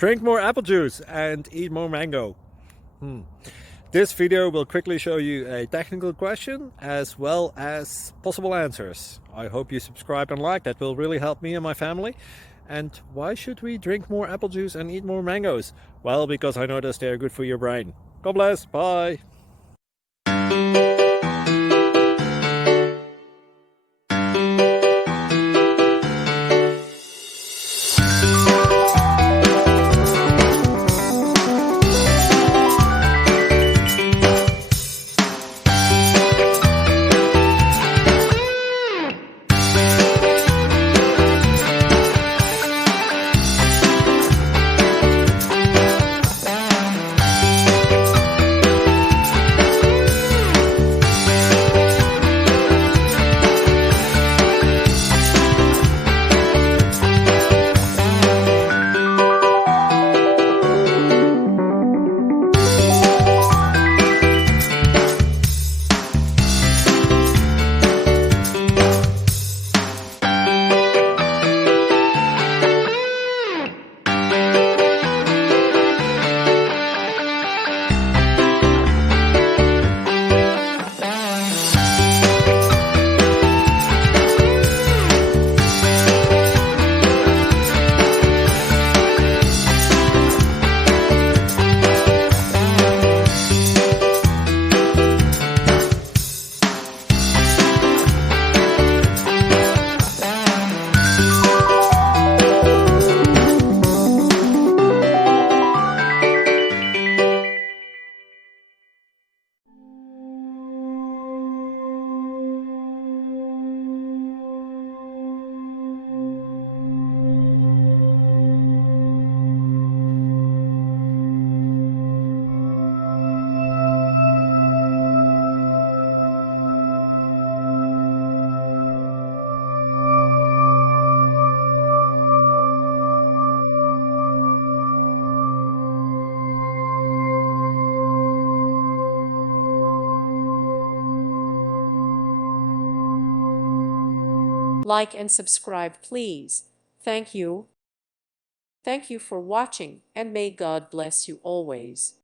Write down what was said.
Drink more apple juice and eat more mango. This video will quickly show you a technical question as well as possible answers. I hope you subscribe and like, that will really help me and my family. And why should we drink more apple juice and eat more mangoes? Well, because I noticed they're good for your brain. God bless, bye! Like and subscribe, please. Thank you. Thank you for watching, and may God bless you always.